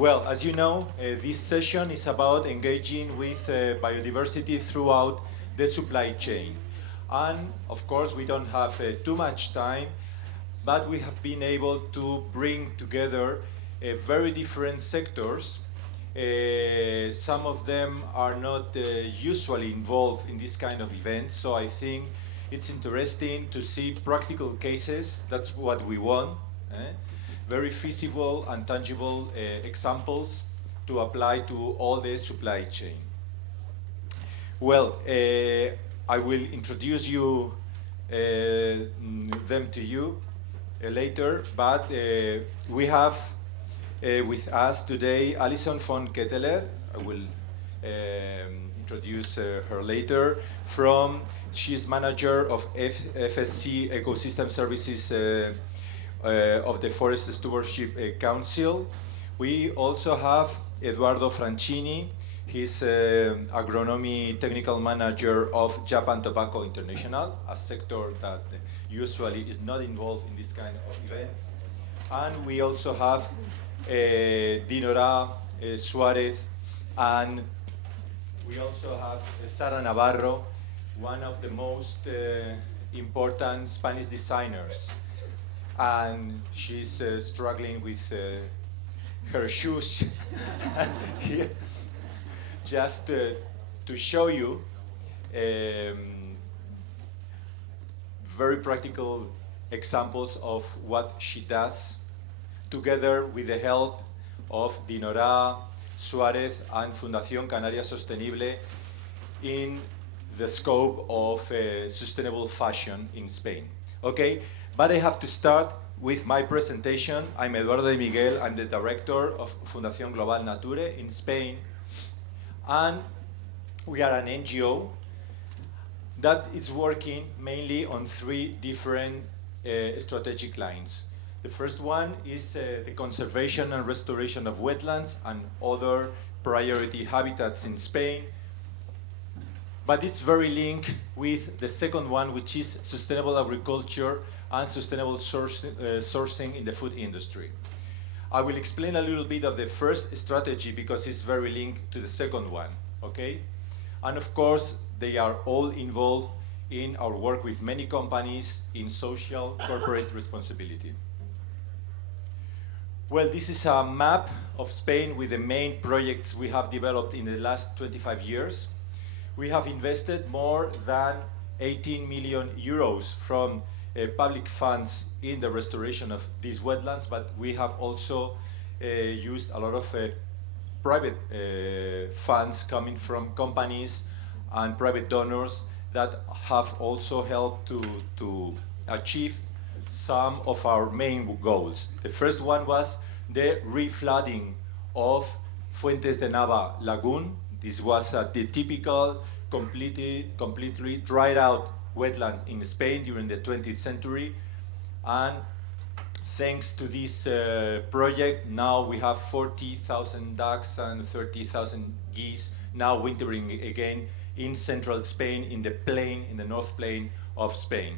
Well, as you know, this session is about engaging with biodiversity throughout the supply chain. And of course, we don't have too much time, but we have been able to bring together very different sectors. Some of them are not usually involved in this kind of events, so I think it's interesting to see practical cases. That's what we want. Very feasible and tangible examples to apply to all the supply chain. Well, I will introduce you them to you later, but we have with us today Alison von Ketteler. I will introduce her later. She is manager of FSC Ecosystem Services of the Forest Stewardship Council. We also have Eduardo Franchini. He's Agronomy Technical Manager of Japan Tobacco International, a sector that usually is not involved in this kind of events. And we also have Dinnorah Suárez, and we also have Sara Navarro, one of the most important Spanish designers. And she's struggling with her shoes here, just to show you very practical examples of what she does, together with the help of Dinnorah Suárez and Fundación Canarias Sostenible in the scope of sustainable fashion in Spain. Okay? But I have to start with my presentation. I'm Eduardo de Miguel. I'm the director of Fundación Global Nature in Spain. And we are an NGO that is working mainly on three different strategic lines. The first one is the conservation and restoration of wetlands and other priority habitats in Spain. But it's very linked with the second one, which is sustainable agriculture and sustainable sourcing in the food industry. I will explain a little bit of the first strategy because it's very linked to the second one, okay? And of course, they are all involved in our work with many companies in social corporate responsibility. Well, this is a map of Spain with the main projects we have developed in the last 25 years. We have invested more than 18 million euros from public funds in the restoration of these wetlands, but we have also used a lot of private funds coming from companies and private donors that have also helped to achieve some of our main goals. The first one was the reflooding of Fuentes de Nava Lagoon. This was the typical, completely dried out wetlands in Spain during the 20th century. And thanks to this project, now we have 40,000 ducks and 30,000 geese now wintering again in central Spain, in the North Plain of Spain.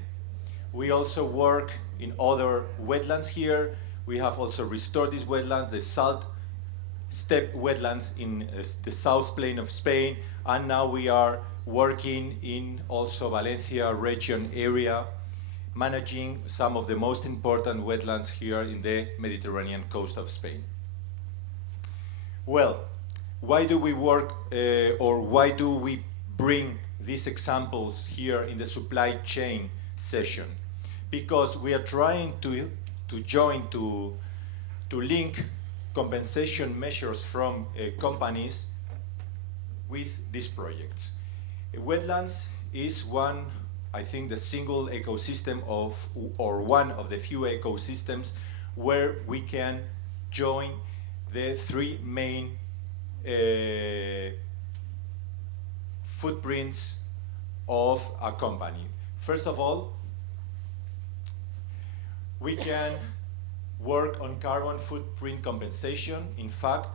We also work in other wetlands here. We have also restored these wetlands, the salt steppe wetlands in the South Plain of Spain, and now we are working in also Valencia region area, managing some of the most important wetlands here in the Mediterranean coast of Spain. Well, why do we work or why do we bring these examples here in the supply chain session? Because we are trying to link compensation measures from companies with these projects. Wetlands is one, I think, the single ecosystem or one of the few ecosystems where we can join the three main footprints of a company. First of all, we can work on carbon footprint compensation. In fact,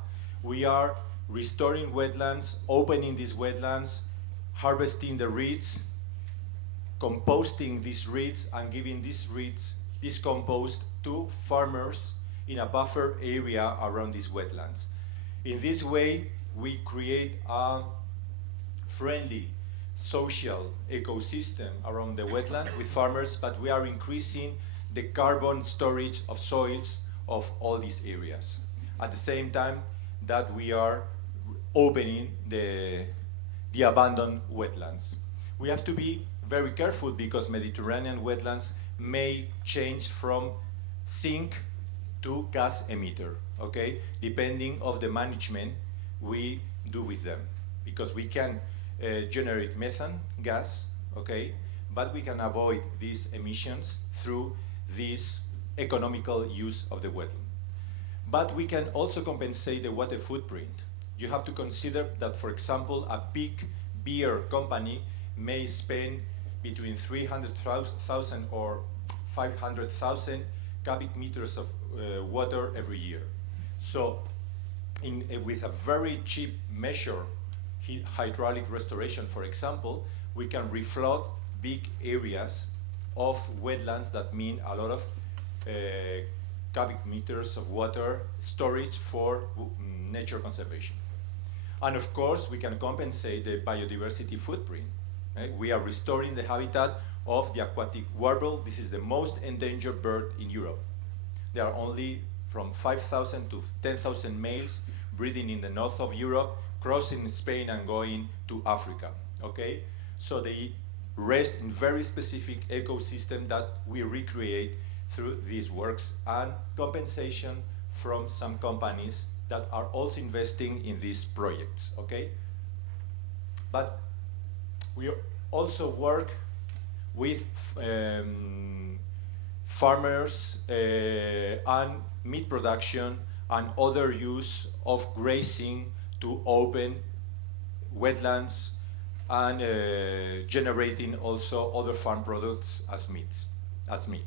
we are restoring wetlands, opening these wetlands, harvesting the reeds, composting these reeds, and giving these reeds, this compost, to farmers in a buffer area around these wetlands. In this way, we create a friendly social ecosystem around the wetland with farmers, but we are increasing the carbon storage of soils of all these areas. At the same time that we are opening the abandoned wetlands. We have to be very careful because Mediterranean wetlands may change from sink to gas emitter, okay? Depending of the management we do with them. Because we can generate methane gas, okay? But we can avoid these emissions through this economical use of the wetland. But we can also compensate the water footprint. You have to consider that, for example, a big beer company may spend between 300,000 or 500,000 cubic meters of water every year. So with a very cheap measure, hydraulic restoration, for example, we can reflood big areas of wetlands that mean a lot of cubic meters of water storage for nature conservation. And of course, we can compensate the biodiversity footprint. Right? We are restoring the habitat of the aquatic warble. This is the most endangered bird in Europe. There are only from 5,000 to 10,000 males breeding in the north of Europe, crossing Spain and going to Africa, okay? So they rest in very specific ecosystem that we recreate through these works and compensation from some companies that are also investing in these projects, okay? But we also work with farmers and meat production and other use of grazing to open wetlands and generating also other farm products as meat.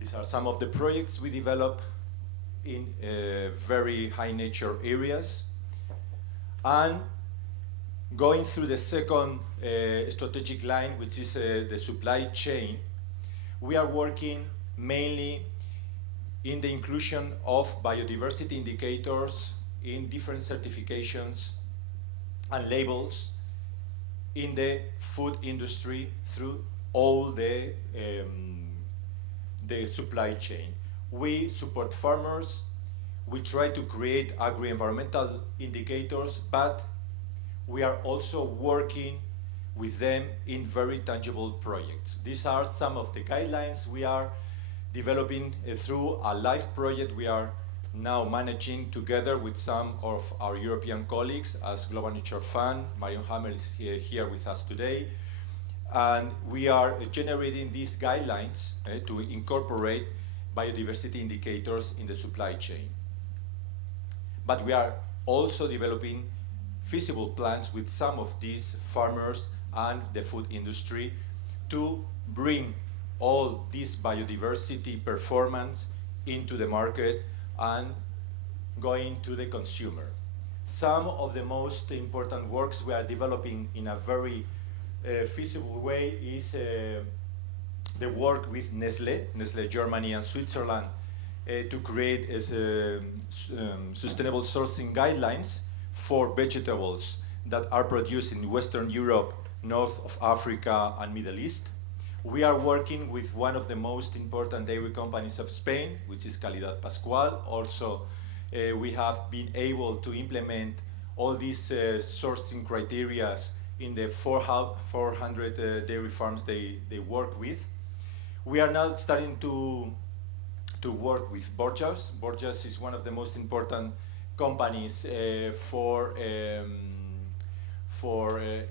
These are some of the projects we develop in very high nature areas. And going through the second strategic line, which is the supply chain, we are working mainly in the inclusion of biodiversity indicators in different certifications and labels in the food industry through all the supply chain. We support farmers, we try to create agri-environmental indicators, but we are also working with them in very tangible projects. These are some of the guidelines we are developing through a live project we are now managing together with some of our European colleagues as Global Nature Fund. Marion Hamel is here with us today. And we are generating these guidelines to incorporate biodiversity indicators in the supply chain. But we are also developing feasible plans with some of these farmers and the food industry to bring all this biodiversity performance into the market and going to the consumer. Some of the most important works we are developing in a very feasible way is the work with Nestlé Germany and Switzerland to create sustainable sourcing guidelines for vegetables that are produced in Western Europe, North of Africa and Middle East. We are working with one of the most important dairy companies of Spain, which is Calidad Pascual. Also, we have been able to implement all these sourcing criteria in the 400 dairy farms they work with. We are now starting to work with Borjas. Borjas is one of the most important companies for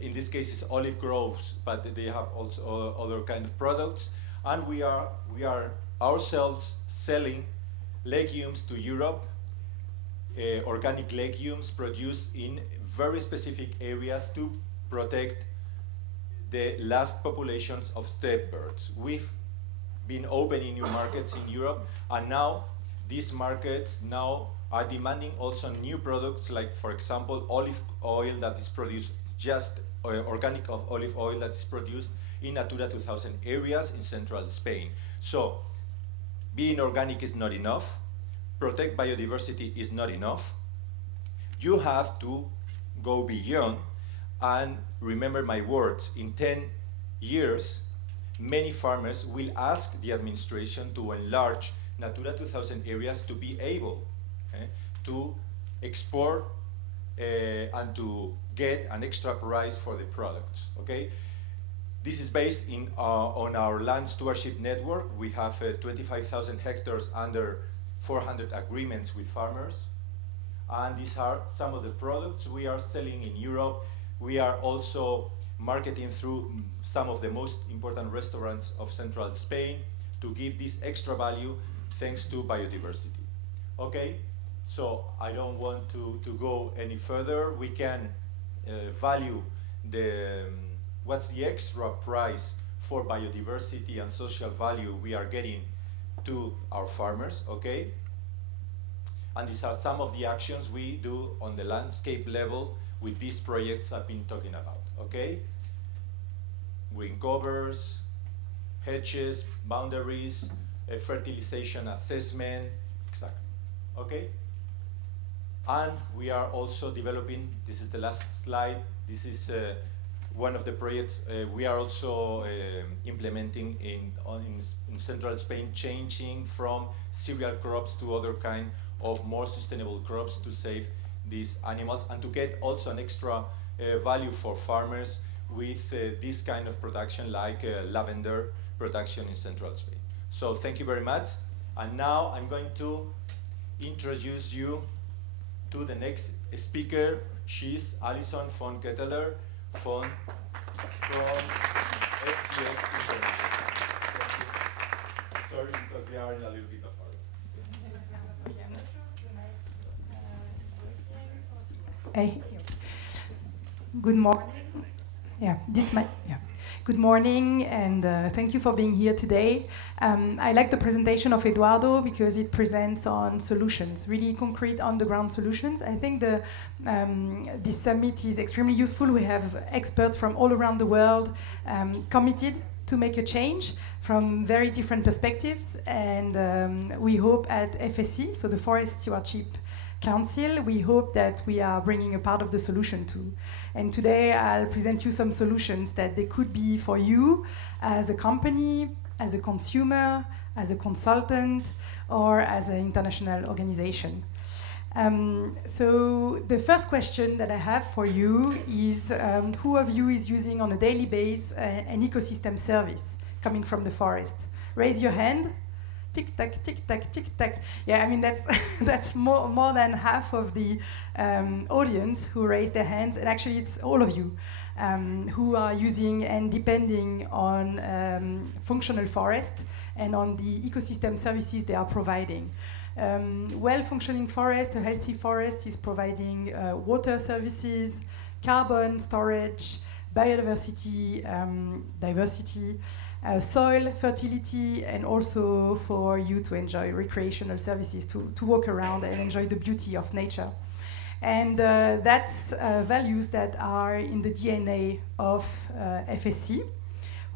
in this case it's olive groves, but they have also other kind of products. And we are ourselves selling legumes to Europe, organic legumes produced in very specific areas to protect the last populations of steppe birds. We've been opening new markets in Europe, and now these markets now are demanding also new products, like for example olive oil that is produced, just organic olive oil that is produced in Natura 2000 areas in central Spain. So being organic is not enough. protect biodiversity is not enough. You have to go beyond and remember my words. In 10 years, many farmers will ask the administration to enlarge Natura 2000 areas to be able to export and to get an extra price for the products, okay? This is based on our land stewardship network. We have 25,000 hectares under 400 agreements with farmers. And these are some of the products we are selling in Europe. We are also marketing through some of the most important restaurants of central Spain to give this extra value thanks to biodiversity. Okay, so I don't want to go any further. We can value what's the extra price for biodiversity and social value we are getting to our farmers, okay? And these are some of the actions we do on the landscape level with these projects I've been talking about, okay? Green covers, hedges, boundaries, fertilization assessment, exactly, okay? And we are also developing, this is the last slide, this is one of the projects we are also implementing in central Spain, changing from cereal crops to other kind of more sustainable crops to save these animals and to get also an extra value for farmers with this kind of production like lavender production in central Spain. So thank you very much. And now I'm going to introduce you to the next speaker. She's Alison von Ketteler from SCS International. Sorry, because we are in a little bit of hurry. Hey. Good morning. Good morning, and thank you for being here today. I like the presentation of Eduardo because it presents on solutions, really concrete on-the-ground solutions. I think this summit is extremely useful. We have experts from all around the world committed to make a change from very different perspectives, and we hope at FSC, so the Forest Stewardship Council, we hope that we are bringing a part of the solution too. And today I'll present you some solutions that they could be for you as a company, as a consumer, as a consultant, or as an international organization. So the first question that I have for you is, who of you is using on a daily basis an ecosystem service coming from the forest? Raise your hand. Tick tack, tick tack, tick tack. Yeah, I mean that's more than half of the audience who raised their hands, and actually it's all of you who are using and depending on functional forest and on the ecosystem services they are providing. Well-functioning forest, a healthy forest, is providing water services, carbon storage, biodiversity, diversity, soil fertility, and also for you to enjoy recreational services, to walk around and enjoy the beauty of nature. And that's values that are in the DNA of FSC.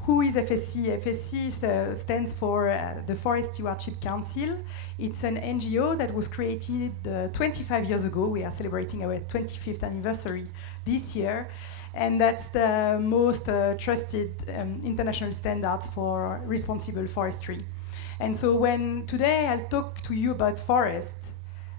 Who is FSC? FSC stands for the Forest Stewardship Council. It's an NGO that was created 25 years ago. We are celebrating our 25th anniversary this year. And that's the most trusted international standards for responsible forestry. And so today I'll talk to you about forest,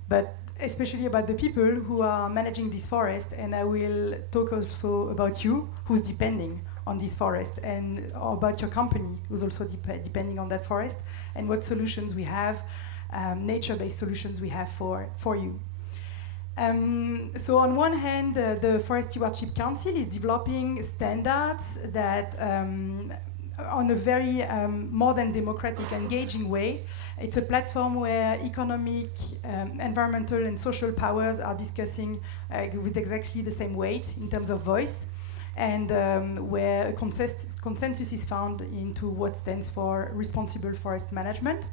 but especially about the people who are managing this forest, and I will talk also about you, who's depending on this forest, and about your company, who's also depending on that forest, and what solutions we have, nature-based solutions we have for you. So on one hand, the Forest Stewardship Council is developing standards that on a very more than democratic, engaging way. It's a platform where economic, environmental and social powers are discussing with exactly the same weight in terms of voice, and where a consensus is found into what stands for responsible forest management.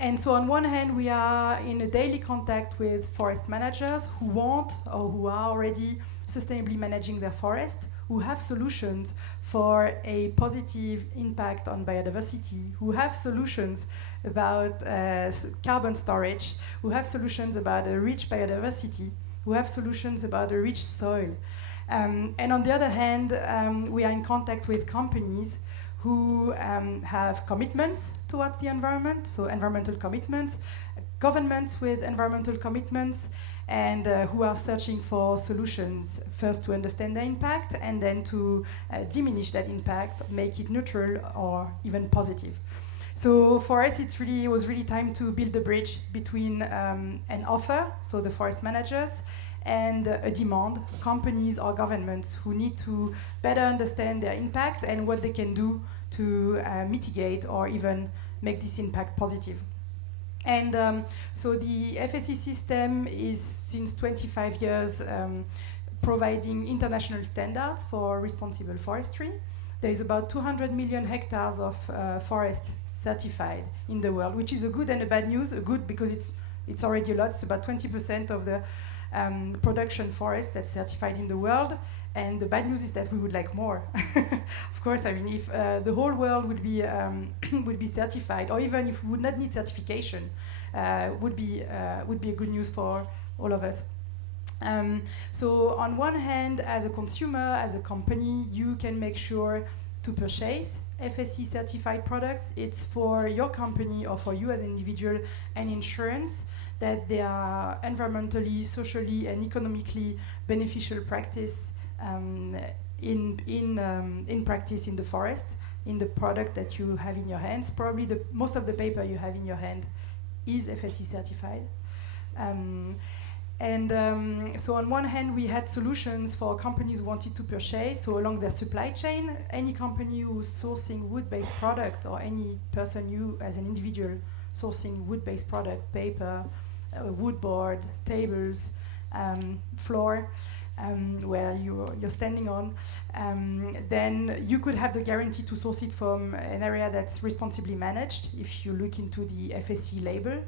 And so on one hand, we are in a daily contact with forest managers who want or who are already sustainably managing their forest, who have solutions for a positive impact on biodiversity, who have solutions about carbon storage, who have solutions about a rich biodiversity, who have solutions about a rich soil. And on the other hand, we are in contact with companies who have commitments towards the environment, so environmental commitments, governments with environmental commitments, and who are searching for solutions, first to understand the impact, and then to diminish that impact, make it neutral or even positive. So for us, it was really time to build a bridge between an offer, so the forest managers, and a demand, companies or governments who need to better understand their impact and what they can do to mitigate or even make this impact positive. And so the FSC system is since 25 years providing international standards for responsible forestry. There is about 200 million hectares of forest certified in the world, which is a good and a bad news. A good because it's already a lot. It's about 20% of the production forest that's certified in the world. And the bad news is that we would like more. Of course, I mean, if the whole world would be certified, or even if we would not need certification, would be a good news for all of us. So on one hand, as a consumer, as a company, you can make sure to purchase FSC certified products. It's for your company or for you as an individual an insurance that they are environmentally, socially, and economically beneficial practice in practice in the forest, in the product that you have in your hands. Probably most of the paper you have in your hand is FSC certified. So on one hand, we had solutions for companies who wanted to purchase, so along their supply chain, any company who's sourcing wood-based product, or any person, you as an individual, sourcing wood-based product, paper, wood board, tables, floor, where you're standing on, then you could have the guarantee to source it from an area that's responsibly managed if you look into the FSC label.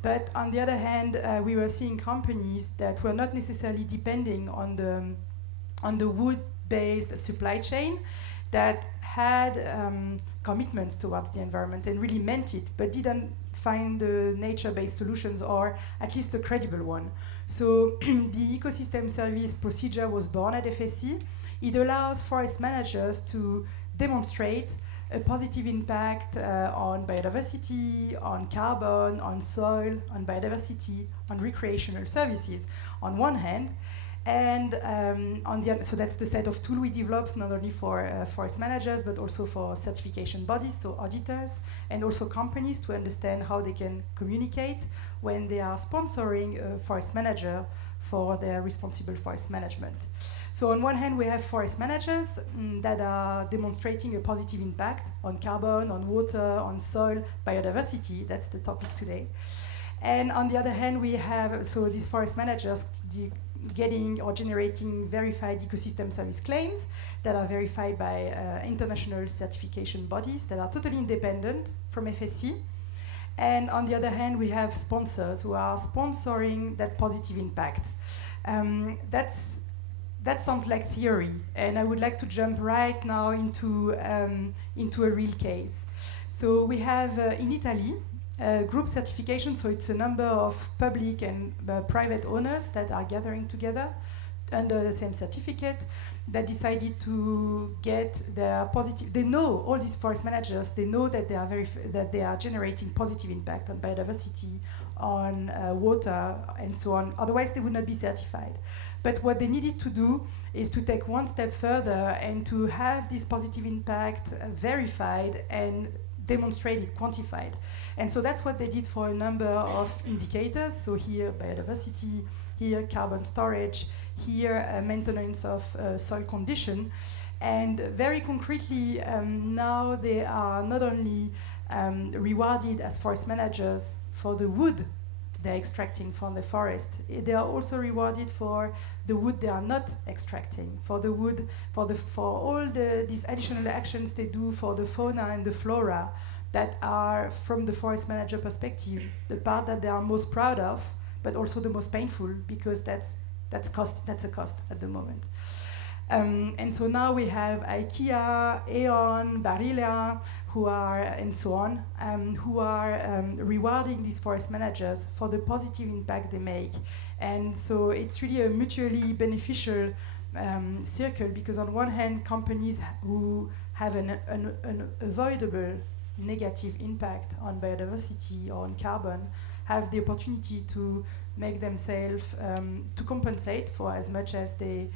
But on the other hand, we were seeing companies that were not necessarily depending on the wood-based supply chain, that had commitments towards the environment and really meant it, but didn't find the nature-based solutions, or at least a credible one. So the ecosystem service procedure was born at FSC. It allows forest managers to demonstrate a positive impact on biodiversity, on carbon, on soil, on biodiversity, on recreational services on one hand, and on the other, so that's the set of tools we developed not only for forest managers but also for certification bodies, so auditors, and also companies to understand how they can communicate when they are sponsoring a forest manager for their responsible forest management. So on one hand, we have forest managers that are demonstrating a positive impact on carbon, on water, on soil, biodiversity. That's the topic today. And on the other hand, we have, so these forest managers getting or generating verified ecosystem service claims that are verified by international certification bodies that are totally independent from FSC. And on the other hand, we have sponsors who are sponsoring that positive impact. That sounds like theory, and I would like to jump right now into a real case. So we have in Italy group certification, so it's a number of public and private owners that are gathering together under the same certificate that decided to get their positive. They know, all these forest managers, they know that they are generating positive impact on biodiversity, on water, and so on. Otherwise, they would not be certified. But what they needed to do is to take one step further and to have this positive impact verified and demonstrated, quantified. And so that's what they did for a number of indicators. So here, biodiversity, here, carbon storage, here, maintenance of soil condition. And very concretely, now they are not only rewarded as forest managers for the wood they're extracting from the forest, they are also rewarded for the wood they are not extracting, for the wood, for all these additional actions they do for the fauna and the flora that are, from the forest manager perspective, the part that they are most proud of, but also the most painful, because that's a cost at the moment. And so now we have IKEA, Aeon, Barilla, who are, and so on, who are rewarding these forest managers for the positive impact they make. And so it's really a mutually beneficial circle, because on one hand, companies who have an avoidable negative impact on biodiversity or on carbon have the opportunity to make themselves to compensate for as much as their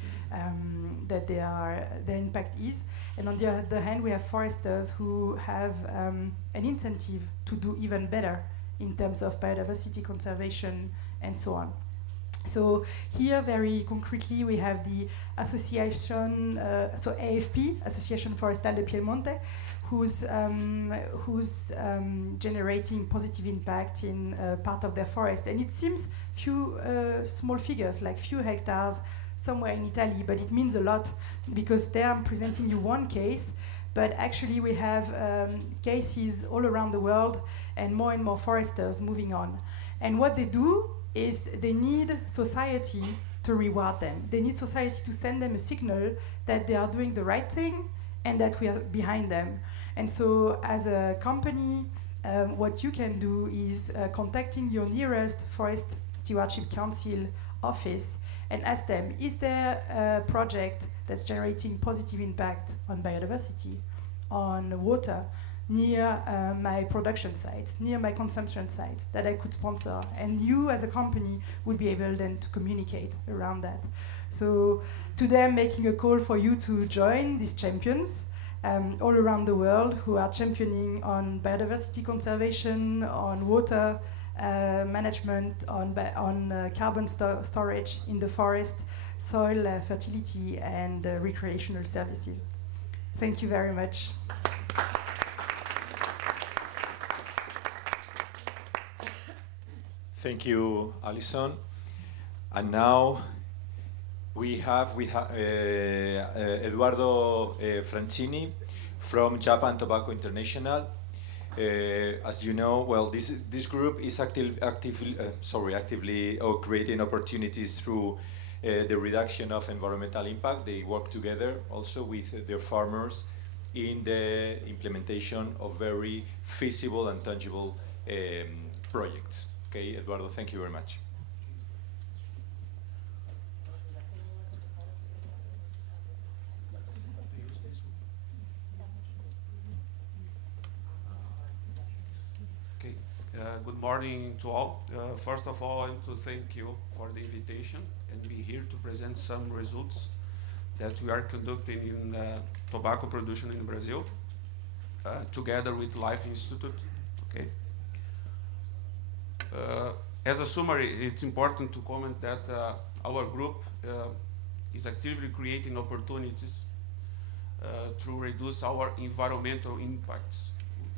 impact is. And on the other hand, we have foresters who have an incentive to do even better in terms of biodiversity conservation and so on. So here, very concretely, we have the association, so AFP, Association Forestal de Piemonte, who's generating positive impact in part of their forest. And it seems few small figures, like few hectares somewhere in Italy, but it means a lot, because there I'm presenting you one case, but actually we have cases all around the world and more foresters moving on. And what they do is they need society to reward them. They need society to send them a signal that they are doing the right thing and that we are behind them. And so as a company, what you can do is contacting your nearest Forest Stewardship Council office and ask them, is there a project that's generating positive impact on biodiversity, on water, near my production sites, near my consumption sites, that I could sponsor? And you as a company would be able then to communicate around that. So today I'm making a call for you to join these champions all around the world who are championing on biodiversity conservation, on water management, on carbon storage in the forest, soil fertility, and recreational services. Thank you very much. Thank you, Alison. And now we have Eduardo Franchini from Japan Tobacco International. As you know, well, this group is actively creating opportunities through the reduction of environmental impact. They work together also with their farmers in the implementation of very feasible and tangible projects. Okay, Eduardo, thank you very much. Okay, good morning to all. First of all, I want to thank you for the invitation and be here to present some results that we are conducting in tobacco production in Brazil, together with Life Institute. Okay. As a summary, it's important to comment that our group is actively creating opportunities to reduce our environmental impacts.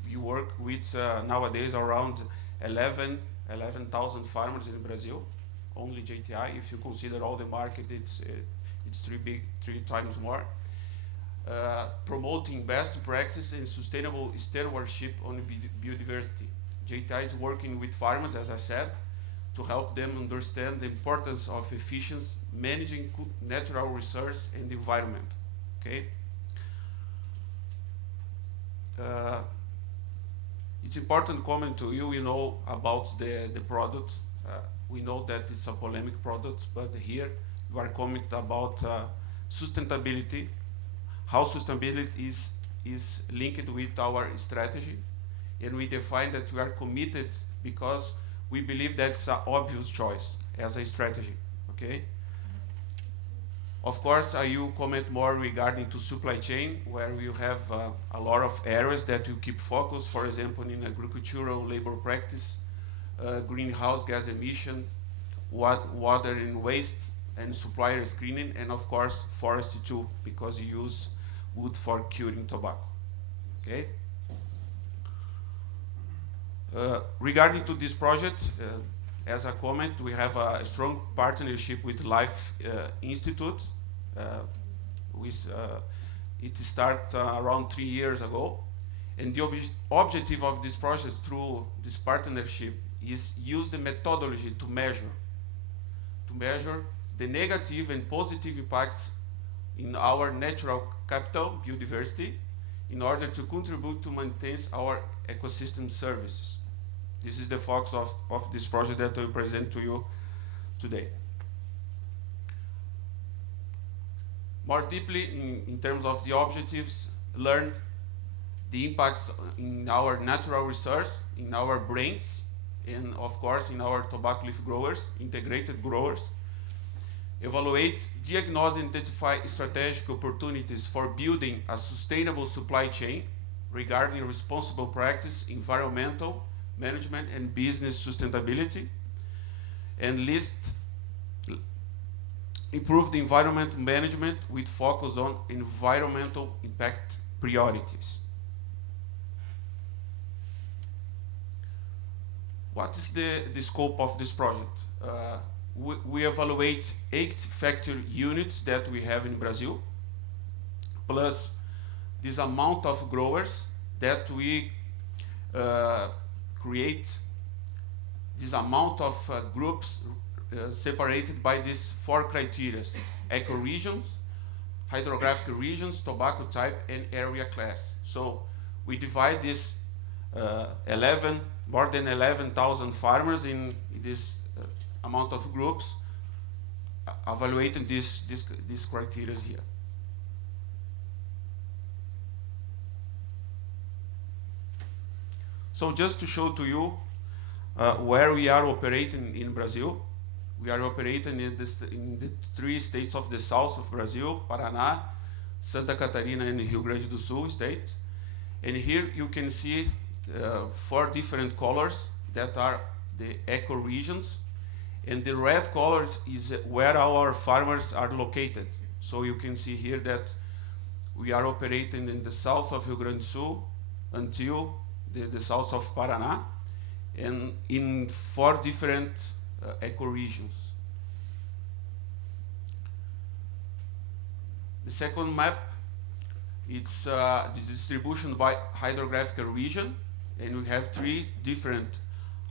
We work with nowadays around 11,000 farmers in Brazil, only JTI. If you consider all the market, it's three times more. Promoting best practices and sustainable stewardship on biodiversity. JTI is working with farmers, as I said, to help them understand the importance of efficient managing natural resources and the environment. Okay. It's important to comment to you, know about the product. We know that it's a polemic product, but here we are commenting about sustainability, how sustainability is linked with our strategy. And we define that we are committed because we believe that's an obvious choice as a strategy, okay? Of course, I will comment more regarding to supply chain, where we have a lot of areas that you keep focus, for example, in agricultural labor practice, greenhouse gas emissions, water and waste, and supplier screening, and of course, forestry too, because you use wood for curing tobacco, okay? Regarding to this project, as a comment, we have a strong partnership with Life Institute. It started around 3 years ago, and the objective of this project through this partnership is use the methodology to measure the negative and positive impacts in our natural capital, biodiversity, in order to contribute to maintain our ecosystem services. This is the focus of this project that I will present to you today. More deeply, in terms of the objectives, learn the impacts in our natural resource, in our brains, and of course in our tobacco leaf growers, integrated growers. Evaluate, diagnose, and identify strategic opportunities for building a sustainable supply chain regarding responsible practice, environmental management, and business sustainability. And list, improve the environmental management with focus on environmental impact priorities. What is the scope of this project? We evaluate 8 factory units that we have in Brazil, plus this amount of growers that we create, this amount of groups separated by these 4 criteria: ecoregions, hydrographic regions, tobacco type, and area class. So we divide this more than 11,000 farmers in this amount of groups, evaluating these criteria here. So just to show to you where we are operating in Brazil, we are operating in the 3 states of the south of Brazil: Paraná, Santa Catarina, and Rio Grande do Sul state. And here you can see 4 different colors that are the ecoregions. And the red colors is where our farmers are located. So you can see here that we are operating in the south of Rio Grande do Sul until the south of Paraná, and in 4 different ecoregions. The second map, it's the distribution by hydrographic region, and we have 3 different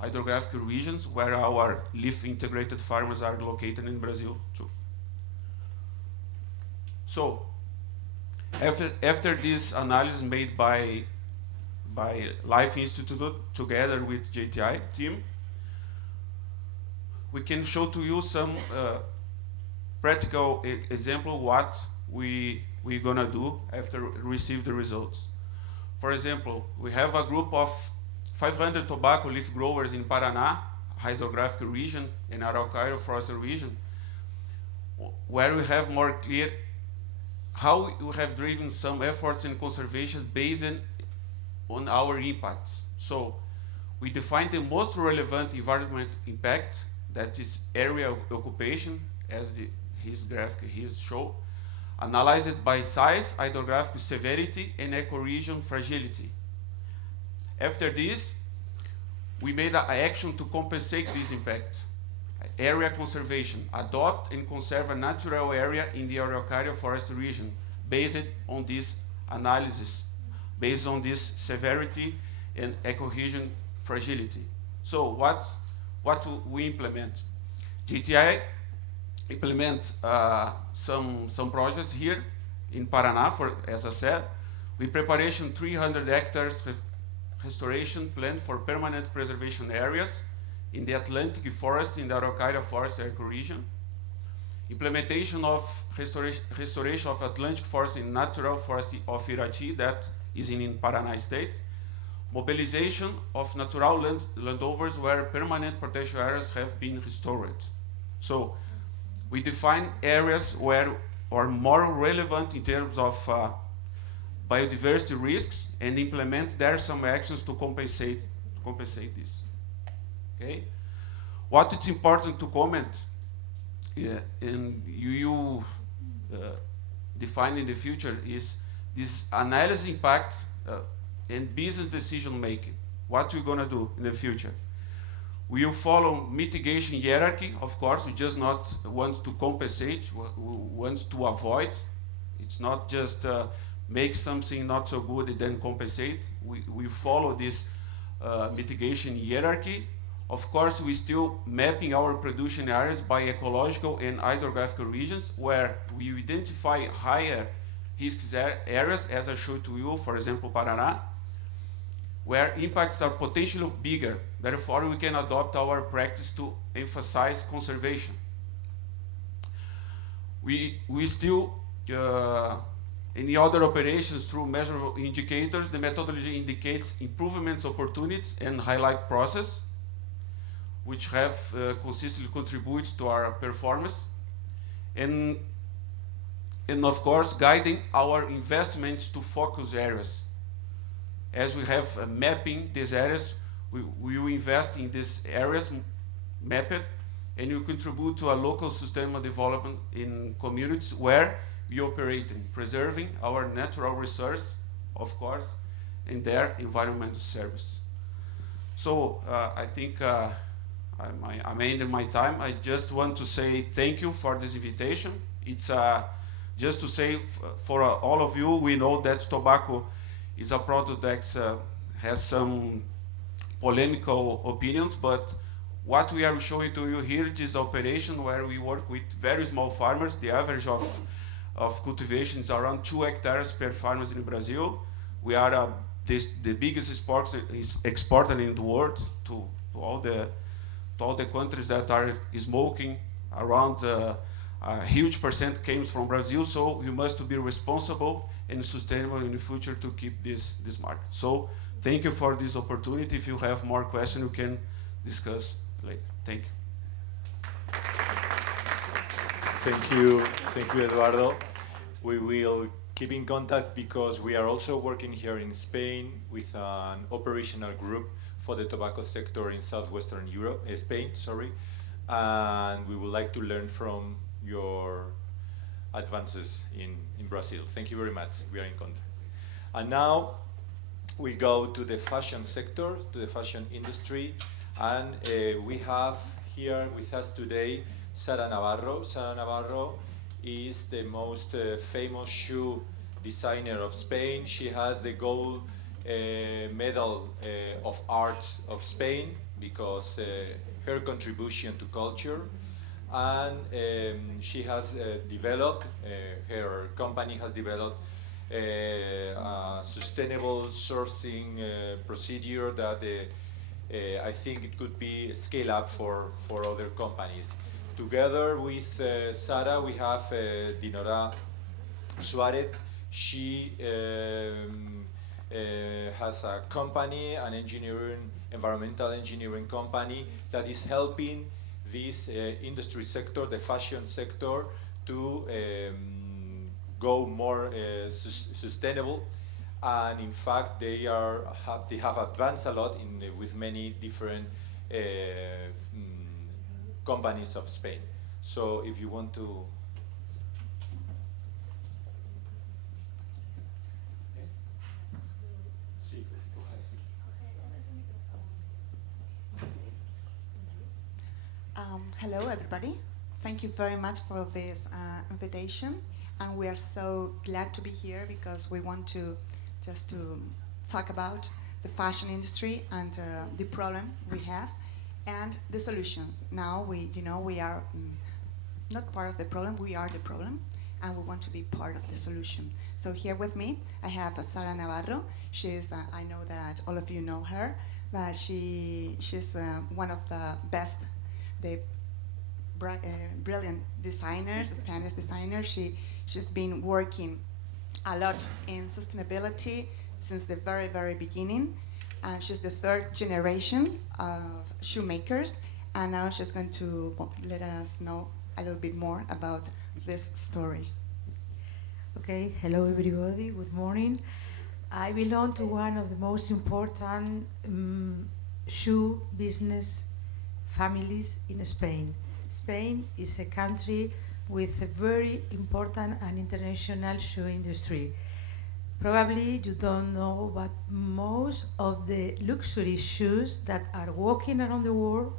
hydrographic regions where our leaf integrated farmers are located in Brazil too. So after this analysis made by Life Institute together with JTI team, we can show to you some practical example what we're gonna do after receive the results. For example, we have a group of 500 tobacco leaf growers in Paraná, hydrographic region, and Araucária forestry region, where we have more clear how we have driven some efforts in conservation based on our impacts. So we define the most relevant environment impact, that is area occupation, as his graphic here show, analyze it by size, hydrographic severity, and ecoregion fragility. After this, we made an action to compensate this impact. Area conservation, adopt and conserve a natural area in the Araucária forest region based on this analysis, based on this severity and ecoregion fragility. So what we implement? GTI implement some projects here in Paraná, as I said, with preparation 300 hectares restoration plan for permanent preservation areas in the Atlantic forest in the Araucária forest ecoregion, implementation of restoration of Atlantic forest in natural forest of Irati, that is in Paraná state, mobilization of natural landovers where permanent protection areas have been restored. So we define areas where are more relevant in terms of biodiversity risks and implement there some actions to compensate this. Okay, what it's important to comment, and you define in the future, is this analysis impact and business decision making. What we're gonna do in the future? We will follow mitigation hierarchy, of course. We just not want to compensate, we want to avoid. It's not just make something not so good and then compensate. We follow this mitigation hierarchy. Of course, we still mapping our production areas by ecological and hydrographical regions where we identify higher risk areas, as I showed to you, for example, Paraná, where impacts are potentially bigger. Therefore, we can adopt our practice to emphasize conservation. We still, in other operations through measurable indicators, the methodology indicates improvements opportunities and highlight process, which have consistently contributed to our performance. And of course, guiding our investments to focus areas. As we have mapping these areas, we will invest in these areas, map it, and will contribute to a local sustainable development in communities where we operate in, preserving our natural resource, of course, and their environmental service. So I think I'm ending my time. I just want to say thank you for this invitation. It's just to say for all of you, we know that tobacco is a product that has some polemical opinions, but what we are showing to you here is the operation where we work with very small farmers. The average of cultivation is around 2 hectares per farmers in Brazil. We are the biggest exporter in the world to all the countries that are smoking. Around a huge percent comes from Brazil, so we must be responsible and sustainable in the future to keep this market. So thank you for this opportunity. If you have more questions, we can discuss later. Thank you. Thank you, Eduardo. We will keep in contact because we are also working here in Spain with an operational group for the tobacco sector in southwestern Europe, Spain, sorry, and we would like to learn from your advances in Brazil. Thank you very much. We are in contact. And now we go to the fashion sector, to the fashion industry, and we have here with us today Sara Navarro. Sara Navarro is the most famous shoe designer of Spain. She has the gold medal of arts of Spain because her contribution to culture, and she has developed, her company has developed a sustainable sourcing procedure that I think it could be scale up for other companies. Together with Sara, we have Dinnorah Suárez. She has a company, an environmental engineering company that is helping this industry sector, the fashion sector, to go more sustainable. And in fact, they have advanced a lot with many different companies of Spain. So if you want to. Hello, everybody. Thank you very much for this invitation, and we are so glad to be here because we want to talk about the fashion industry and the problem we have and the solutions. Now we are not part of the problem; we are the problem, and we want to be part of the solution. So here with me, I have Sara Navarro. She's I know that all of you know her, but she's one of the best. Brilliant designers, Spanish designers. She's been working a lot in sustainability since the very, very beginning. She's the third generation of shoemakers, and now she's going to let us know a little bit more about this story. Okay, hello everybody, good morning. I belong to one of the most important shoe business families in Spain. Spain is a country with a very important and international shoe industry. Probably you don't know, but most of the luxury shoes that are walking around the world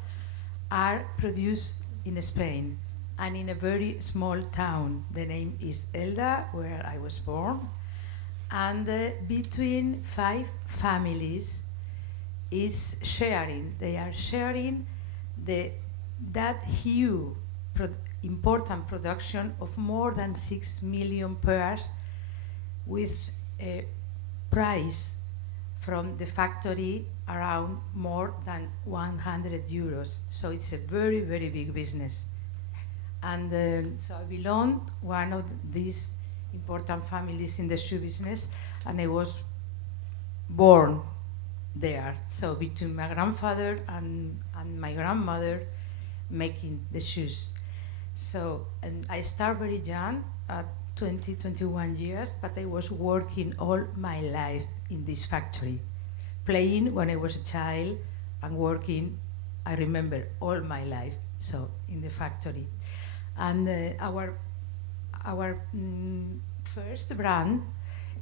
are produced in Spain and in a very small town. The name is Elda, where I was born. And between 5 families is sharing. They are sharing that huge important production of more than 6 million pairs with a price from the factory around more than 100 euros. So it's a very, very big business. And so I belong one of these important families in the shoe business, and I was born there. So between my grandfather and my grandmother making the shoes. So, and I started very young, at 20, 21 years, but I was working all my life in this factory. Playing when I was a child and working, I remember all my life, so in the factory. And our first brand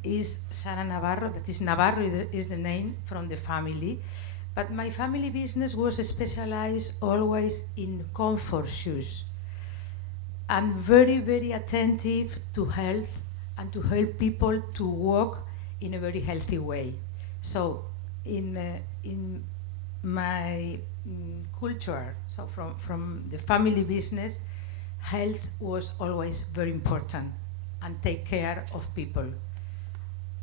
is Sara Navarro, that is Navarro is the name from the family. But my family business was specialized always in comfort shoes and very, very attentive to health and to help people to walk in a very healthy way. So in my culture, so from the family business, health was always very important and take care of people.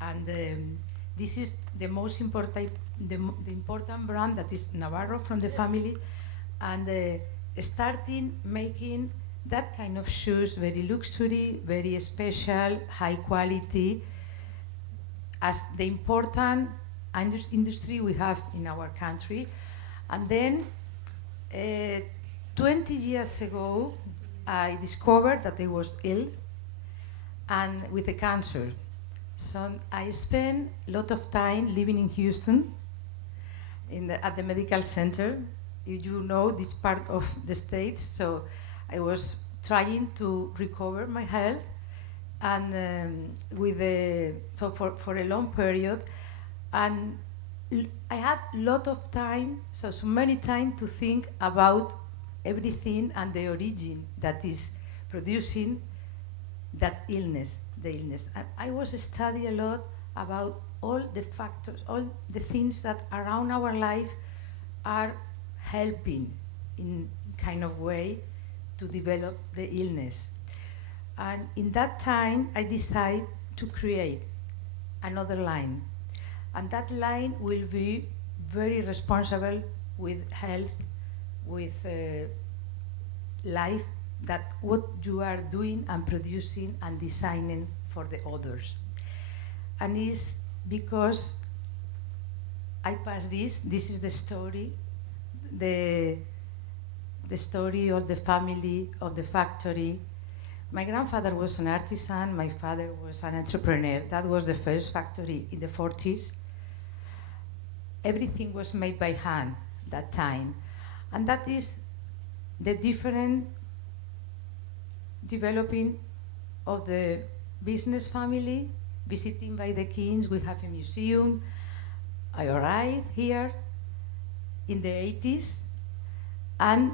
And this is the most important, the important brand that is Navarro from the family, and starting making that kind of shoes, very luxury, very special, high quality, as the important industry we have in our country. And then 20 years ago, I discovered that I was ill and with a cancer. So I spent a lot of time living in Houston at the medical center. You know this part of the States, so I was trying to recover my health, and so for a long period, and I had a lot of time, so many time to think about everything and the origin that is producing that illness, the illness. And I was studying a lot about all the factors, all the things that around our life are helping in kind of way to develop the illness. And in that time, I decided to create another line. And that line will be very responsible with health, with life, that what you are doing and producing and designing for the others. And it's because I passed this is the story, the story of the family, of the factory. My grandfather was an artisan, my father was an entrepreneur. That was the first factory in the 40s. Everything was made by hand that time. And that is the different developing of the business family, visiting by the kings. We have a museum. I arrived here in the 80s, and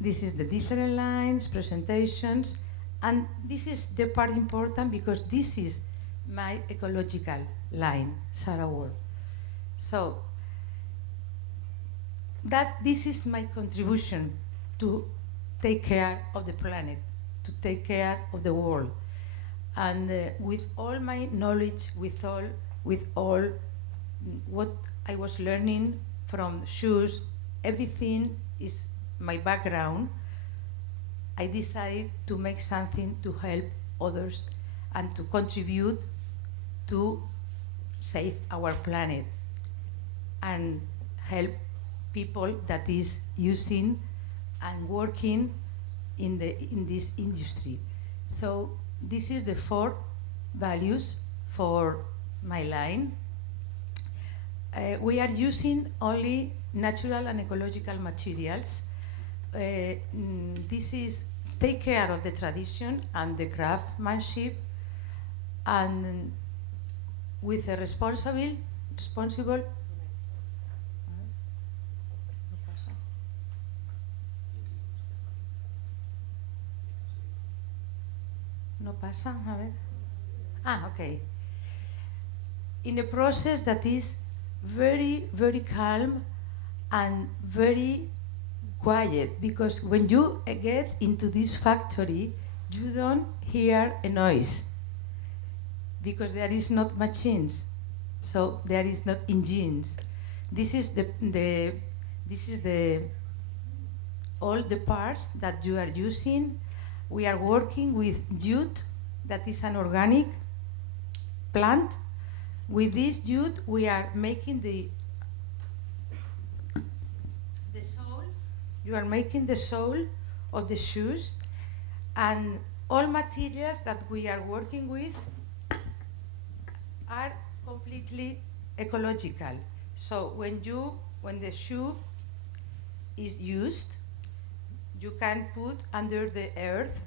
this is the different lines, presentations, and this is the part important because this is my ecological line, Sara World. So this is my contribution to take care of the planet, to take care of the world. And with all my knowledge, with all what I was learning from shoes, everything is my background, I decided to make something to help others and to contribute to save our planet and help people that is using and working in this industry. So this is the 4 values for my line. We are using only natural and ecological materials. This is take care of the tradition and the craftsmanship, and with a responsible. No pasa, a ver. Okay. In a process that is very, very calm and very quiet, because when you get into this factory, you don't hear a noise, because there is not machines, so there is not engines. This is all the parts that you are using. We are working with jute, that is an organic plant. With this jute, we are making the sole. You are making the sole of the shoes, and all materials that we are working with are completely ecological. So when the shoe is used, you can put under the earth,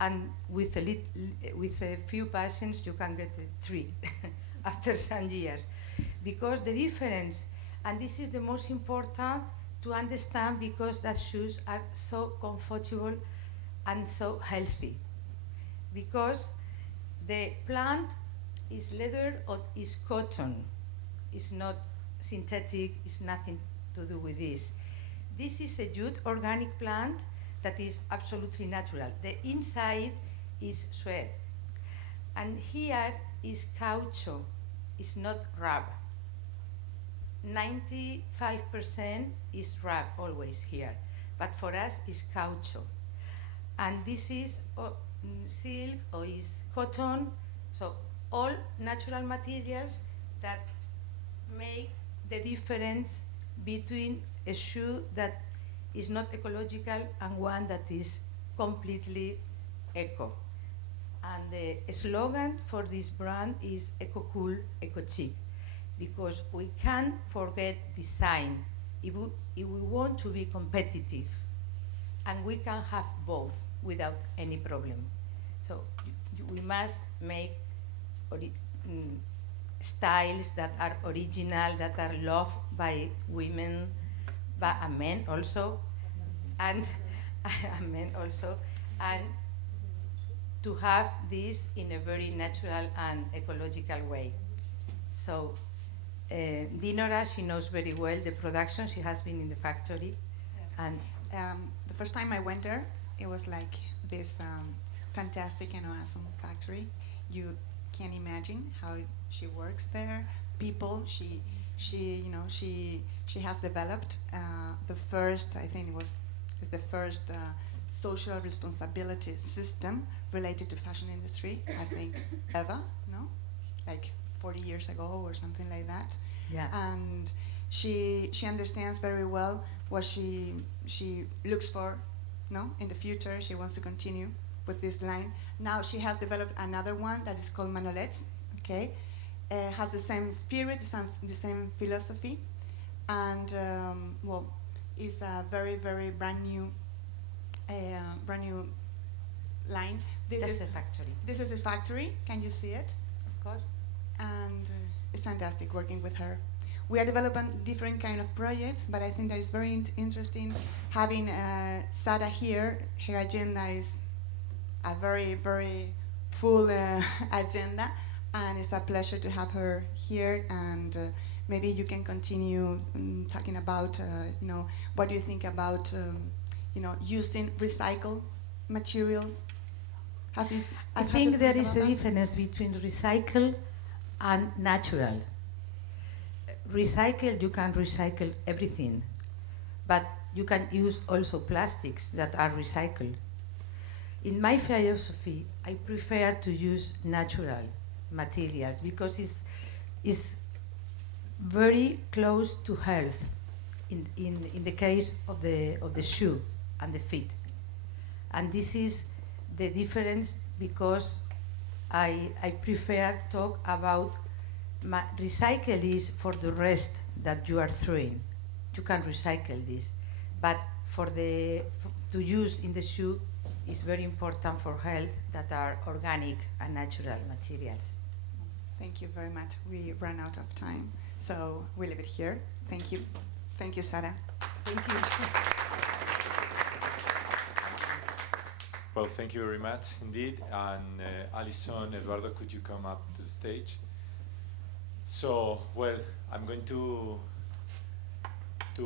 and with a few passions you can get a tree after some years. Because the difference, and this is the most important to understand, because the shoes are so comfortable and so healthy. Because the plant is leather or is cotton. It's not synthetic, it's nothing to do with this. This is a jute organic plant that is absolutely natural. The inside is sweat. And here is caoutchouc, it's not rubber. 95% is rubber always here, but for us it's caoutchouc. And this is silk or is cotton, so all natural materials that make the difference between a shoe that is not ecological and one that is completely eco. And the slogan for this brand is Eco Cool, Eco Chic, because we can't forget design if we want to be competitive, and we can have both without any problem. So we must make styles that are original, that are loved by women, but men also, and men also, and to have this in a very natural and ecological way. So Dinnorah, she knows very well the production. She has been in the factory. Yes. And the first time I went there, it was like this fantastic and awesome factory. You can't imagine how she works there. People, she has developed the first, I think it's the first social responsibility system related to fashion industry, I think, ever, no? Like 40 years ago or something like that. yeah, And she understands very well what she looks for, no? In the future, she wants to continue with this line. Now she has developed another one that is called Manolets, okay? Has the same spirit, the same philosophy, and well, is a very, very brand new line. that's the factory, This is a factory. Can you see it? of course. And it's fantastic working with her. We are developing different kind of projects, but I think that is very interesting having Sara here. Her agenda is a very, very full agenda, and it's a pleasure to have her here. And maybe you can continue talking about, what do you think about, using recycled materials? I think there is a difference between recycle and natural. Recycle, you can recycle everything, but you can use also plastics that are recycled. In my philosophy, I prefer to use natural materials because it's very close to health in the case of the shoe and the feet. And this is the difference, because I prefer talk about recycle is for the rest that you are throwing. You can recycle this, but to use in the shoe is very important for health that are organic and natural materials. Thank you very much. We ran out of time, so we leave it here. Thank you. Thank you, Sara. Thank you. Well, thank you very much indeed. And Alison, Eduardo, could you come up to the stage? So, well, I'm going to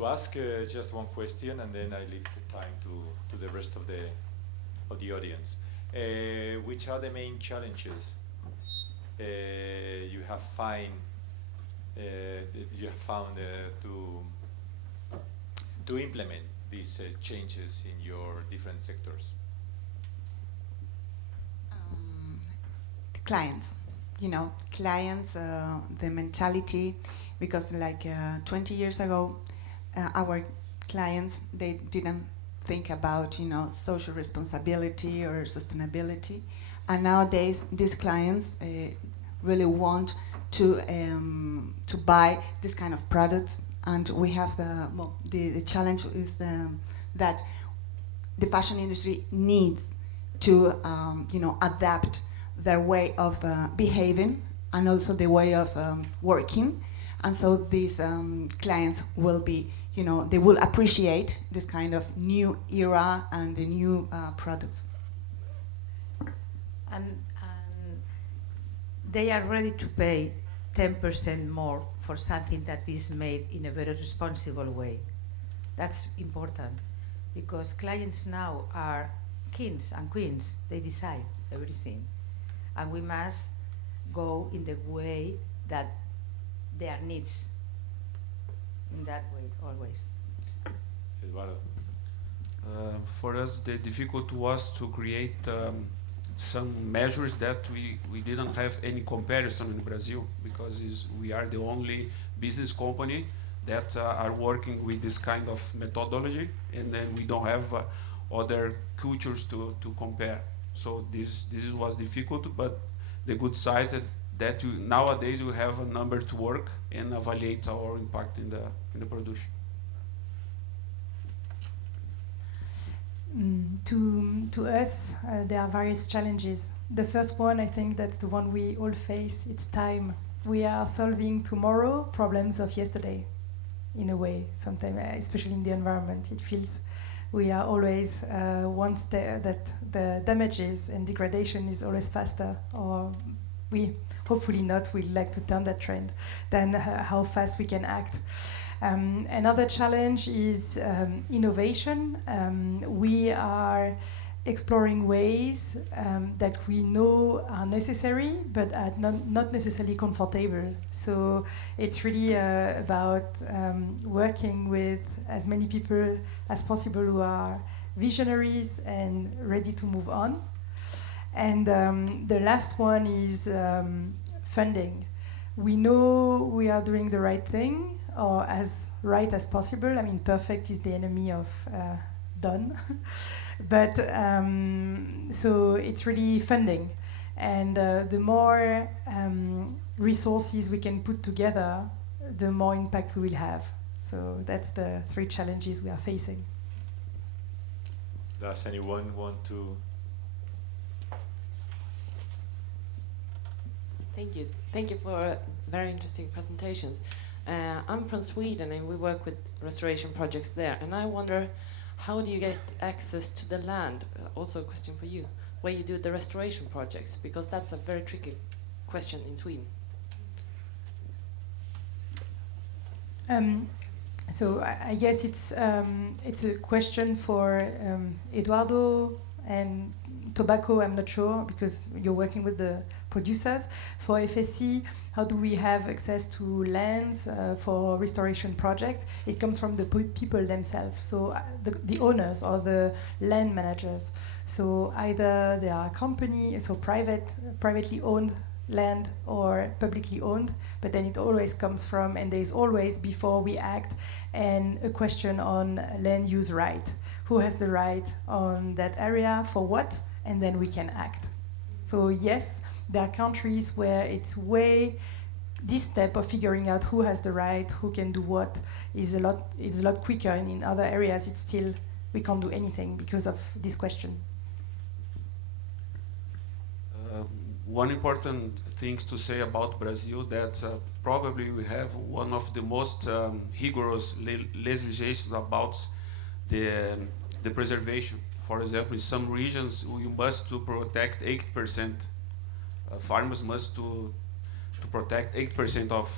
ask just one question, and then I leave the time to the rest of the audience. Which are the main challenges you have found to implement these changes in your different sectors? Clients, clients, the mentality, because like 20 years ago, our clients, they didn't think about, social responsibility or sustainability. And nowadays, these clients really want to buy this kind of products. And we have the challenge is that the fashion industry needs to, adapt their way of behaving and also the way of working. And so these clients will be, they will appreciate this kind of new era and the new products. And they are ready to pay 10% more for something that is made in a very responsible way. That's important, because clients now are kings and queens. They decide everything. And we must go in the way that their needs, in that way, always. Eduardo. For us, the difficult was to create some measures that we didn't have any comparison in Brazil, because we are the only business company that are working with this kind of methodology, and then we don't have other cultures to compare. So this was difficult, but the good side is that nowadays we have a number to work and evaluate our impact in the production. To us, there are various challenges. The first one, I think that's the one we all face, it's time. We are solving tomorrow problems of yesterday, in a way, sometimes, especially in the environment. It feels we are always once there, that the damages and degradation is always faster, or we, hopefully not, we'd like to turn that trend, than how fast we can act. Another challenge is innovation. We are exploring ways that we know are necessary, but are not necessarily comfortable. So it's really about working with as many people as possible who are visionaries and ready to move on. And the last one is funding. We know we are doing the right thing, or as right as possible. I mean, perfect is the enemy of done. But so it's really funding. And the more resources we can put together, the more impact we will have. So that's the 3 challenges we are facing. Does anyone want to? Thank you. Thank you for very interesting presentations. I'm from Sweden, and we work with restoration projects there. And I wonder, how do you get access to the land? Also a question for you, where you do the restoration projects, because that's a very tricky question in Sweden. So I guess it's a question for Eduardo and tobacco. I'm not sure, because you're working with the producers. For FSC, how do we have access to lands for restoration projects? It comes from the people themselves, so the owners or the land managers. So either they are company, so privately owned land, or publicly owned, but then it always comes from, and there's always, before we act, and a question on land use right. Who has the right on that area, for what, and then we can act. So yes, there are countries where it's this step of figuring out who has the right, who can do what, it's a lot quicker, and in other areas it's still, we can't do anything because of this question. One important thing to say about Brazil, that probably we have one of the most rigorous legislations about the preservation. For example, in some regions, you must to protect 8%. Farmers must to to protect 8% of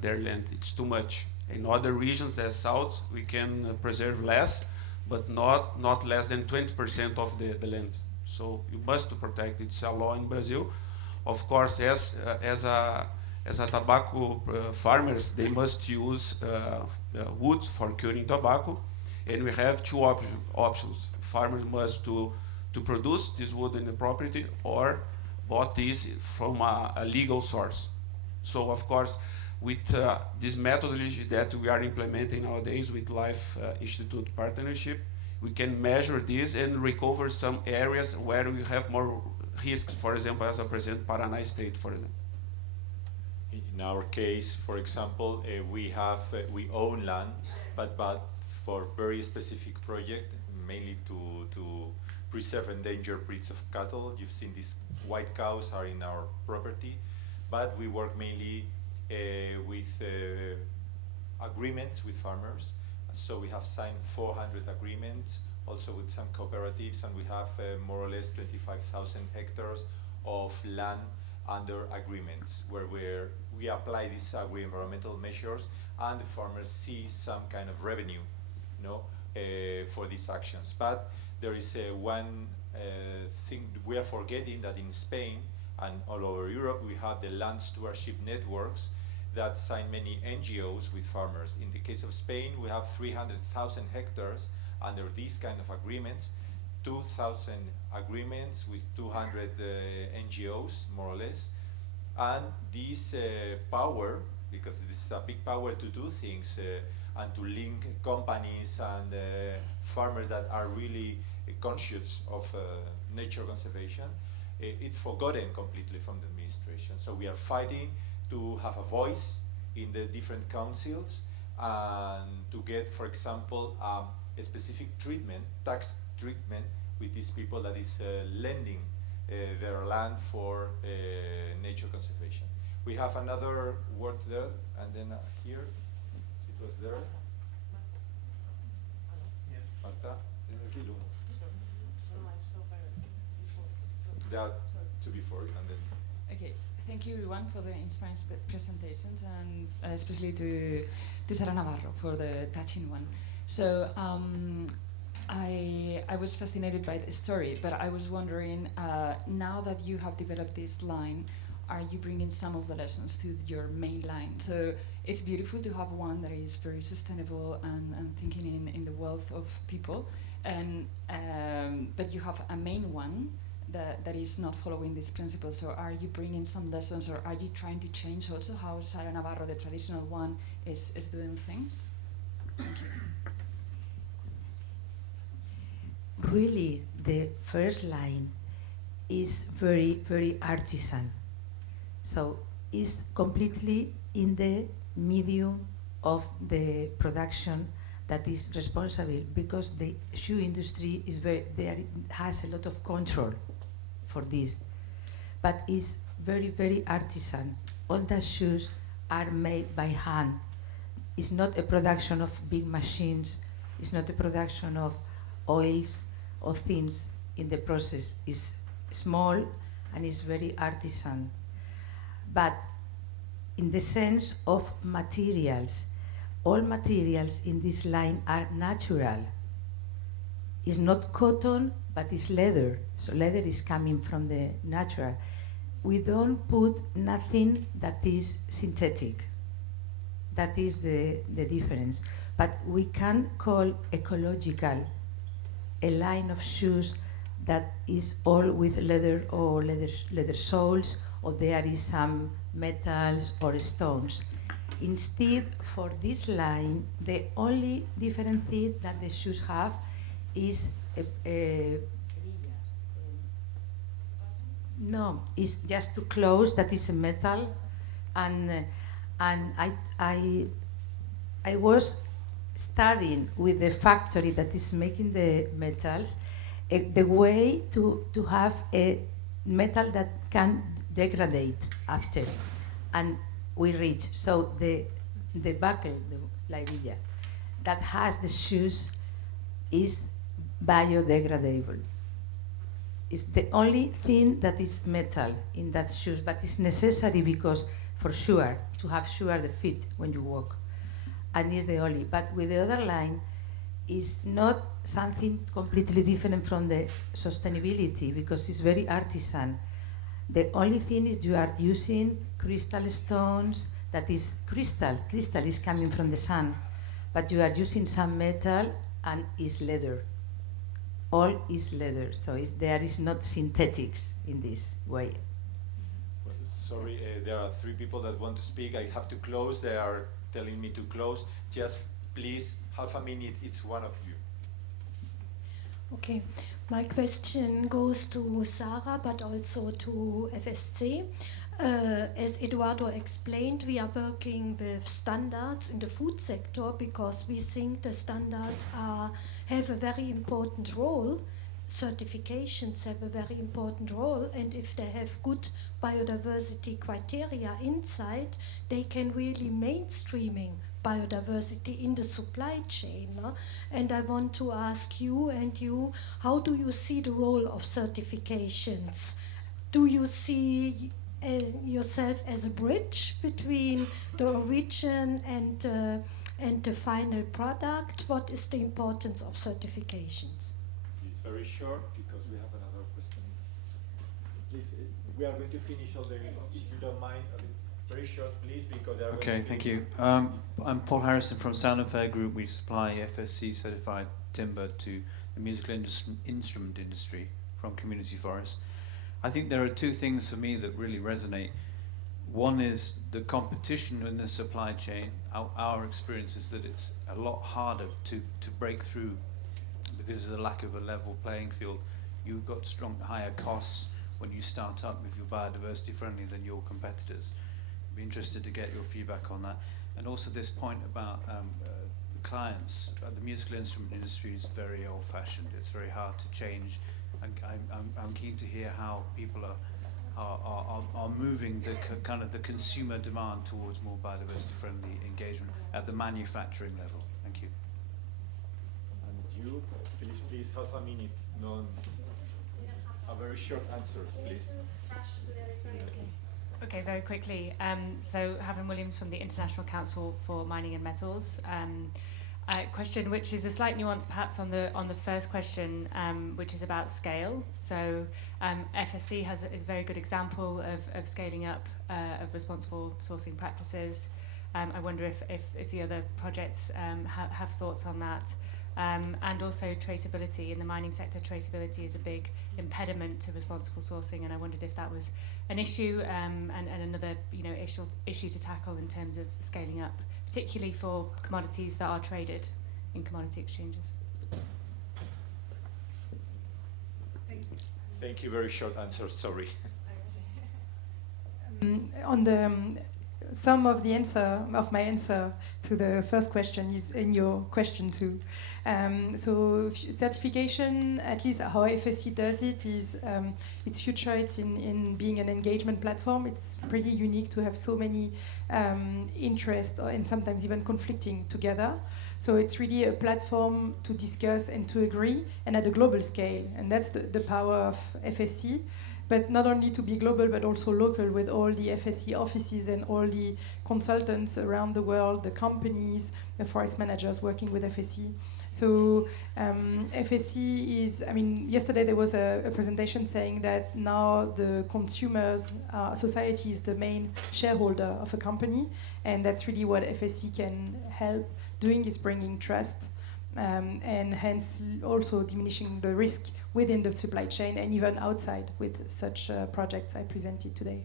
their land. It's too much. In other regions as south, we can preserve less, but not less than 20% of the land. So you must to protect. It's a law in Brazil. Of course, as a tobacco farmers, they must use wood for curing tobacco, and we have two options. Farmers must to produce this wood in the property or bought this from a legal source. So of course, with this methodology that we are implementing nowadays with Life Institute partnership, we can measure this and recover some areas where we have more risks, for example, as I present Paraná State, for example. In our case, for example, we own land, but for very specific project, mainly to preserve endangered breeds of cattle. You've seen these white cows are in our property, but we work mainly with agreements with farmers. So we have signed 400 agreements, also with some cooperatives, and we have more or less 25,000 hectares of land under agreements where we apply these agri-environmental measures, and the farmers see some kind of revenue, for these actions. But there is one thing we are forgetting, that in Spain and all over Europe we have the land stewardship networks that sign many NGOs with farmers. In the case of Spain, we have 300,000 hectares under these kind of agreements, 2,000 agreements with 200 NGOs, more or less. And this power, because this is a big power to do things and to link companies and farmers that are really conscious of nature conservation, it's forgotten completely from the administration. So we are fighting to have a voice in the different councils and to get, for example, a specific treatment, tax treatment, with these people that is lending their land for nature conservation. We have another word there, and then here, it was there. Marta, that to before, and then. Okay, thank you everyone for the inspiring presentations, and especially to Sara Navarro for the touching one. So I was fascinated by the story, but I was wondering, now that you have developed this line, are you bringing some of the lessons to your main line? So it's beautiful to have one that is very sustainable and thinking in the wealth of people, and but you have a main one that is not following this principle. So are you bringing some lessons, or are you trying to change also how Sara Navarro, the traditional one, is doing things? Thank you. Really, the first line is very, very artisan. So it's completely in the medium of the production that is responsible, because the shoe industry is has a lot of control for this, but it's very, very artisan. All the shoes are made by hand. It's not a production of big machines. It's not a production of oils or things in the process. It's small and it's very artisan. But in the sense of materials, all materials in this line are natural. It's not cotton, but it's leather. So leather is coming from the natural. We don't put nothing that is synthetic. That is the difference. But we can call ecological a line of shoes that is all with leather or leather soles, or there is some metals or stones. Instead, for this line, the only different thing that the shoes have is no, it's just to close. That is a metal, and I was studying with the factory that is making the metals, the way to have a metal that can degrade after, and we reach. So the buckle, the labilla, that has the shoes is biodegradable. It's the only thing that is metal in that shoes, but it's necessary because, for sure, to have sure the feet when you walk. And it's the only. But with the other line, is not something completely different from the sustainability because it's very artisan. The only thing is you are using crystal stones, that is crystal is coming from the sun, but you are using some metal and is leather. All is leather, so there is not synthetics in this way. Sorry, there are 3 people that want to speak. I have to close. They are telling me to close. Just please, half a minute, it's one of you. Okay, my question goes to Sara, but also to FSC. As Eduardo explained, we are working with standards in the food sector because we think the standards have a very important role. Certifications have a very important role, and if they have good biodiversity criteria inside, they can really mainstreaming biodiversity in the supply chain. And I want to ask you, how do you see the role of certifications? Do you see yourself as a bridge between the origin and the final product? What is the importance of certifications? It's very short because we have another question. Please, we are going to finish all the, if you don't mind, very short, please, because they are Okay, thank you. I'm Paul Harrison from Sound and Fair Group. We supply FSC certified timber to the musical instrument industry from community forests. I think there are 2 things for me that really resonate. One is the competition in the supply chain. Our experience is that it's a lot harder to break through because of the lack of a level playing field. You've got higher costs when you start up if you're biodiversity friendly than your competitors. Be interested to get your feedback on that. And also this point about the clients. The musical instrument industry is very old-fashioned. It's very hard to change. I'm keen to hear how people are moving the kind of the consumer demand towards more biodiversity-friendly engagement at the manufacturing level. Thank you. And you, please, half a minute. No, a very short answers, please. Okay, very quickly. So, Haven Williams from the International Council for Mining and Metals. A question which is a slight nuance perhaps on the first question, which is about scale. So, FSC is a very good example of scaling up of responsible sourcing practices. I wonder if the other projects have thoughts on that. And also traceability. In the mining sector, traceability is a big impediment to responsible sourcing, and I wondered if that was an issue and another issue to tackle in terms of scaling up, particularly for commodities that are traded in commodity exchanges. Thank you. Very short answer. Sorry. On the some of my answer to the first question is in your question too. So certification, at least how FSC does it, is its future. It's in being an engagement platform. It's pretty unique to have so many interests and sometimes even conflicting together. So it's really a platform to discuss and to agree, and at a global scale. And that's the power of FSC. But not only to be global, but also local with all the FSC offices and all the consultants around the world, the companies, the forest managers working with FSC. So FSC is, yesterday there was a presentation saying that now the consumers, society is the main shareholder of a company, and that's really what FSC can help doing, is bringing trust and hence also diminishing the risk within the supply chain and even outside with such projects I presented today.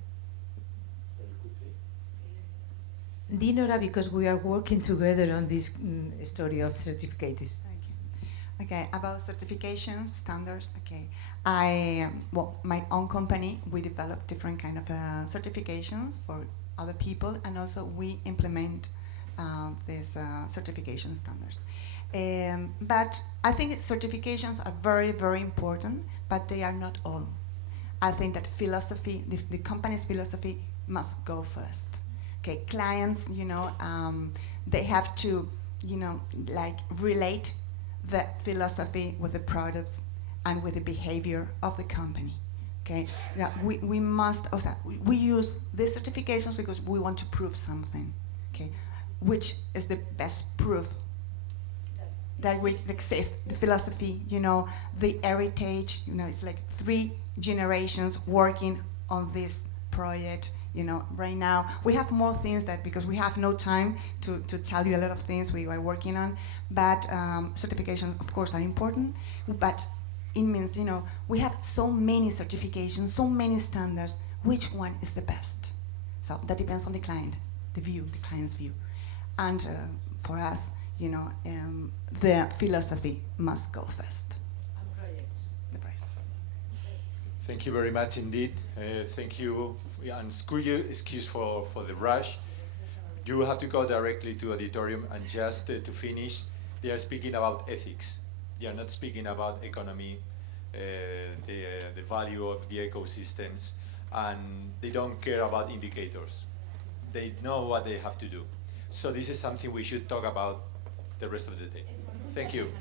Dinnorah, because we are working together on this story of certificates. Okay, about certifications, standards, okay. My own company, we develop different kind of certifications for other people, and also we implement these certification standards. But I think certifications are very, very important, but they are not all. I think that philosophy, the company's philosophy must go first. Okay, clients, they have to, relate the philosophy with the products and with the behavior of the company. Okay, yeah, we must, we use these certifications because we want to prove something, okay, which is the best proof that we exist, the philosophy, you know, the heritage, you know, it's like 3 generations working on this project, you know, right now. We have more things that, because we have no time to tell you a lot of things we are working on, but certifications, of course, are important, but it means, you know, we have so many certifications, so many standards, which one is the best? So that depends on the client, the client's view. And for us, you know, the philosophy must go first. The price. Thank you very much indeed. Thank you, and excuse for the rush. You have to go directly to auditorium, and just to finish, they are speaking about ethics. They are not speaking about economy, the value of the ecosystems, and they don't care about indicators. They know what they have to do. So this is something we should talk about the rest of the day. Thank you.